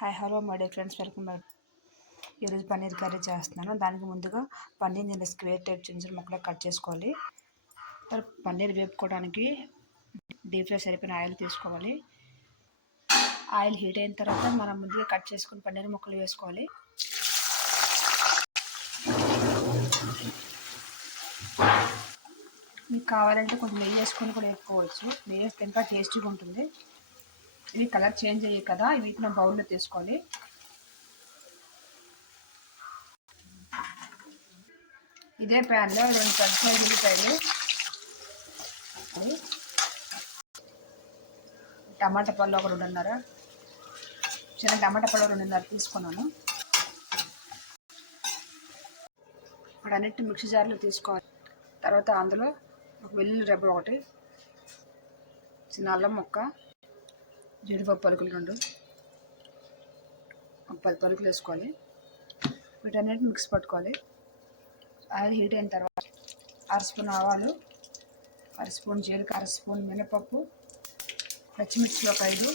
Hi hello my dear friends. Welcome back. ఈరోజు paneer curry చేస్తున్నాను. దానికి ముందుగా పన్నీర్ నేను స్క్వేర్ టైప్ చిన్న చిన్న ముక్కలు కట్ చేసుకోవాలి. తర్వాత పన్నీర్ వేపుకోవడానికి డీప్ ఫ్రై సరిపోయిన ఆయిల్ తీసుకోవాలి. ఆయిల్ హీట్ అయిన తర్వాత మనం ముందుగా కట్ చేసుకుని పన్నీర్ ముక్కలు వేసుకోవాలి. మీకు కావాలంటే కొంచెం నెయ్యి వేసుకొని కూడా వేసుకోవచ్చు నెయ్యి వేస్తే ఇంకా టేస్టీగా ఉంటుంది. ఇవి కలర్ చేంజ్ అయ్యాయి కదా ఇవి నా బౌల్లో తీసుకోవాలి. ఇదే ప్యాన్లో రెండు పెద్ద ఉల్లిపాయలు. టమాటా పళ్ళు ఒక రెండున్నర. చిన్న టమాటా పళ్ళు రెండున్నర తీసుకున్నాను. ఇప్పుడు అన్నిటి మిక్సీ జార్లో తీసుకోవాలి. తర్వాత అందులో ఒక వెల్లుల్లి రెబ్బ ఒకటి చిన్న అల్లం ముక్క జీడిపప్పు పలుకులు రెండు. పది పలుకులు వేసుకోవాలి. వీటన్నిటి మిక్స్ పట్టుకోవాలి. ఆయిల్ హీట్ అయిన తర్వాత అర స్పూన్ ఆవాలు అర స్పూన్ జీలకర్ర అర స్పూన్ మినపప్పు పచ్చిమిర్చి ఒక ఐదు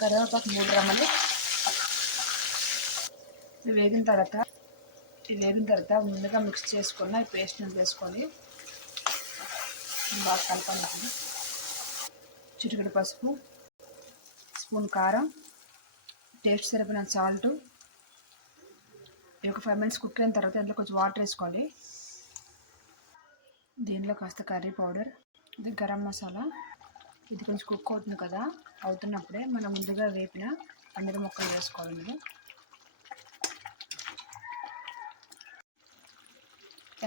కరివేపాకు మూడు రమ్మలు. ఇవి వేగిన తర్వాత ఇవి వేగిన తర్వాత ముందుగా మిక్స్ చేసుకున్న ఈ పేస్ట్ని వేసుకొని బాగా కలపాలి. చిటికెడు పసుపు స్పూన్ కారం టేస్ట్ సరిపోయిన సాల్ట్ ఒక ఫైవ్ మినిట్స్ కుక్ అయిన తర్వాత ఇందులో కొంచెం వాటర్ వేసుకోవాలి దీనిలో కాస్త కర్రీ పౌడర్ ఇది గరం మసాలా. ఇది కొంచెం కుక్ అవుతుంది కదా అవుతున్నప్పుడే మనం ముందుగా వేపిన పన్నీర్ ముక్కలు వేసుకోవాలి మీరు.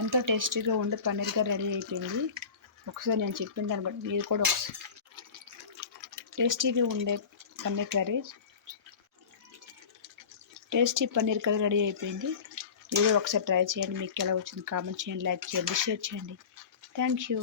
ఎంతో టేస్టీగా ఉండే పన్నీర్గా రెడీ అయిపోయింది. ఒకసారి నేను చెప్పిన దాన్ని బట్టి మీరు కూడా ఒకసారి టేస్టీగా ఉండే paneer curry. Tasty paneer curry ready అయిపోయింది. మీరు ఒకసారి ట్రై చేయండి. మీకు ఎలా వచ్చింది కామెంట్ చేయండి లైక్ చేయండి షేర్ చేయండి. Thank you.